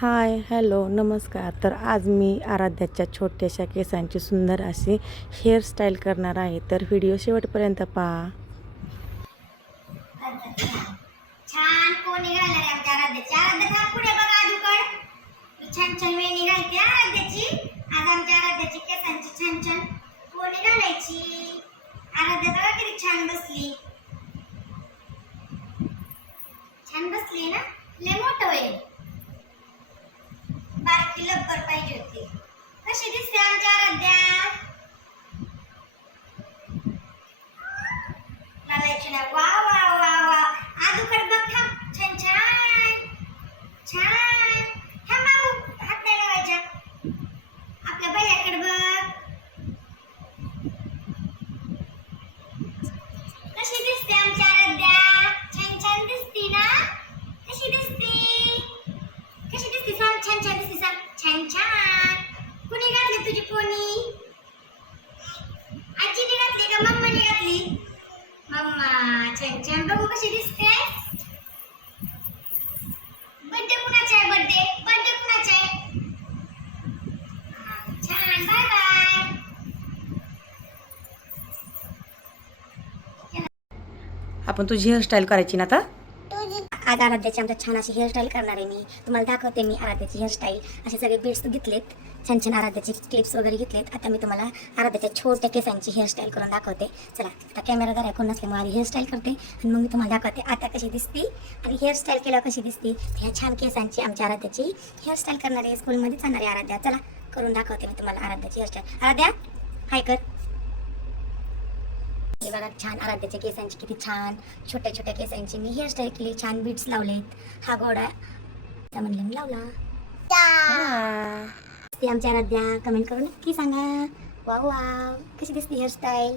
Hi hello नमस्कार. तर आज मी आराध्याच्या छोट्याशा केसांची सुंदर अशी हेअरस्टाईल करणार आहे. तर व्हिडिओ शेवटपर्यंत पहा. छान आमच्या आराध्याची. पुढे बघा मी छान छान आराध्याची. आज आमच्या आराध्याची केसांची छान छान आराध्या बघा किती छान बसली छान बसली ना लय मोठं होईल लवकर पाहिजे होती. कशी दिसते आमच्या आराध्या? लालायची ना वा वा आजूकड बघ थांब छान छान छान थांब बाबू हात नाही लावायच्या आपल्या बैयाकडे बघ कशी दिसते आमची आराध्या छान छान दिसती ना कशी दिसते कशी दिसते सांग छान छान दिसते सांग छान छान कुणी घातली तुझी पोनी आजीने घातली का घातली मम्मा छान छान बघू कशी दिसते. बर्थडे कुणाचा आहे बर्थडे बर्थडे कुणाचा आहे? छान बाय बाय आपण तुझी हेअरस्टाईल करायची ना आता? आज आराध्याची आमच्या छान अशी हेअरस्टाईल करणार आहे मी. तुम्हाला दाखवते मी आराध्याची हेअरस्टाईल असे सगळे बीड्स घेतलेत. छान छान आराध्याचे क्लिप्स वगैरे घेतलेत. आता मी तुम्हाला आराध्याच्या छोट्या केसांची हेअरस्टाईल करून दाखवते. चला आता कॅमेरा जरा कोण नसल्यामुळे आधी हेअरस्टाईल करते आणि मग मी तुम्हाला दाखवते आता कशी दिसते आणि हेअरस्टाईल केल्यावर कशी दिसते. ह्या छान केसांची आमच्या आराध्याची हेअरस्टाईल करणार आहे स्कूलमध्ये जाणार आहे आराध्या. चला करून दाखवते मी तुम्हाला आराध्याची हेअरस्टाईल आराध्या हाय कर. हे बघा छान. आराध्याच्या केसांची किती छान छोट्या छोट्या केसांची. मी हेअरस्टाईल केली छान बीट्स लावलेत. हा गोडा. त्या म्हणलं मी लावला. ते आमच्या आराध्या कमेंट करून नक्की सांगा. वा वा कशी दिसते हेअरस्टाईल